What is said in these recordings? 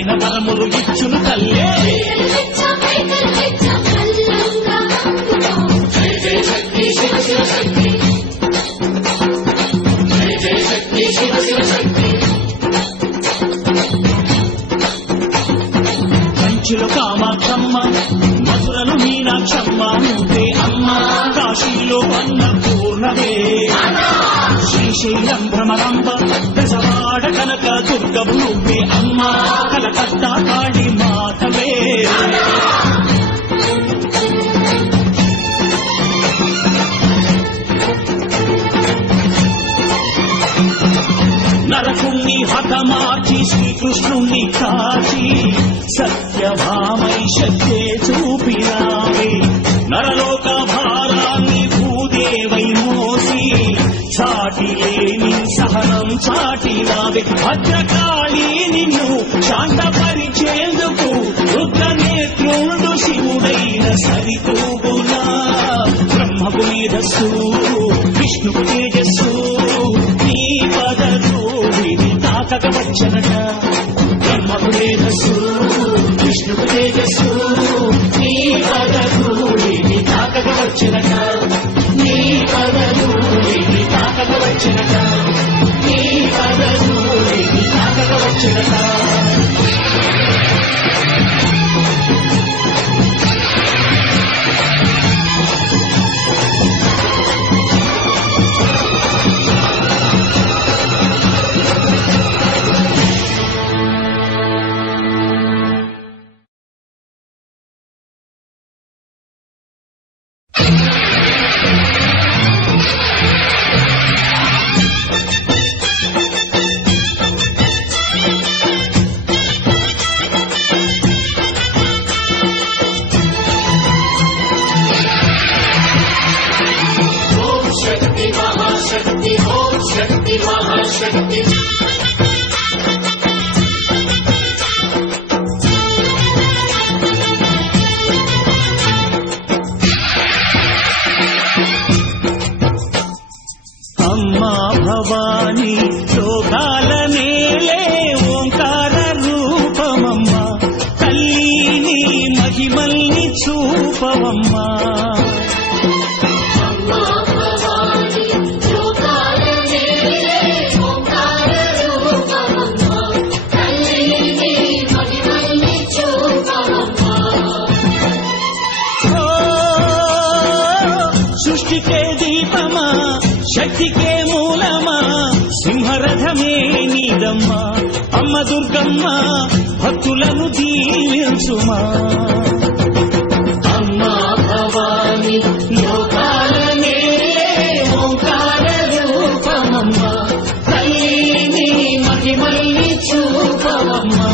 అడిగిన వరములు ఇచ్చును తల్లే. కంచిలో కామాక్షమ్మ, మధురలు మీనాక్షమ్మ నువ్వే అమ్మ. కాశీలో అన్నపూర్ణవే, శ్రీశైలం భ్రమరాంబ, దశవాడ కనక దుర్గవు నువ్వే అమ్మ. కలకత్తా కాళీ మాతవే. నరకుణ్ణి హతమార్చి శ్రీకృష్ణుణ్ణి కాచి సత్యభామై శక్తే చూపినావే. నరలోక భారాన్ని భూదేవై మోసి చాటి లేని సహనం చాటినావే. భద్రకాళి నిన్ను శాంతపరిచేందుకు రుద్రనేత్రుడు శివుడైన సరితూగునా. బ్రహ్మకు మేధస్సు, విష్ణుకు తేజస్సు, నీ పదధూళిని తాకక వచ్చనట. బ్రహ్మకు మేధస్సు, విష్ణుకు తేజస్సు, నీ పదధూళిని తాకక వచ్చనట. నీ పదధూళిని తాకక వచ్చనట. నీ పదధూళిని తాకక వచ్చనట. అమ్మా భవాని లోకాల నేలే ఓంకార రూపమమ్మ. తల్లిని మహిమల్ని చూపవమ్మా. సృష్టికే దీపమా, శక్తికే మూలమా, సింహరథమే నీదమ్మా. అమ్మ దుర్గమ్మ భక్తులను దీవించుమా. అమ్మా భవాని లోకాల నేలే ఓంకార రూపమమ్మ. తల్లిని మహిమల్ని చూపవమ్మా.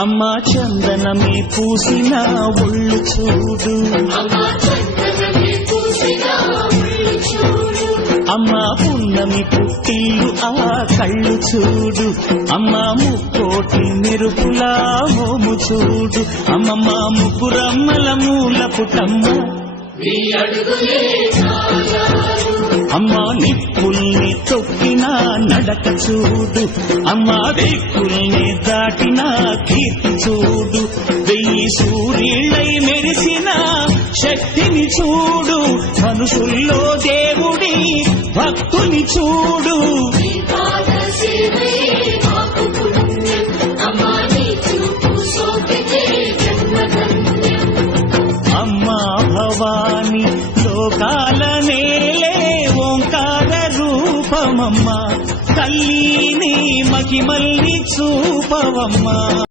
అమ్మా చందనమే పూసిన ఒళ్ళు చూడు. అమ్మా పున్నమి పుట్టిల్లు ఆ కళ్ళు చూడు. అమ్మా ముక్కోటి మెరుపులా మోము చూడు. అమ్మమ్మ ముగ్గురమ్మల మూల పుటమ్మ. అమ్మా నిప్పుల్ని తొక్కిన నడక చూడు. అమ్మా దిక్కుల్ని దాటిన కీర్తి చూడు. 1000 సూర్యులై మెరిసిన శక్తిని చూడు. మనుషుల్లో దేవుడి భక్తుని చూడు. అమ్మా భవాని లోకాల నేలే ఓంకార రూపమమ్మ. తల్లిని మహిమల్ని చూపవమ్మా.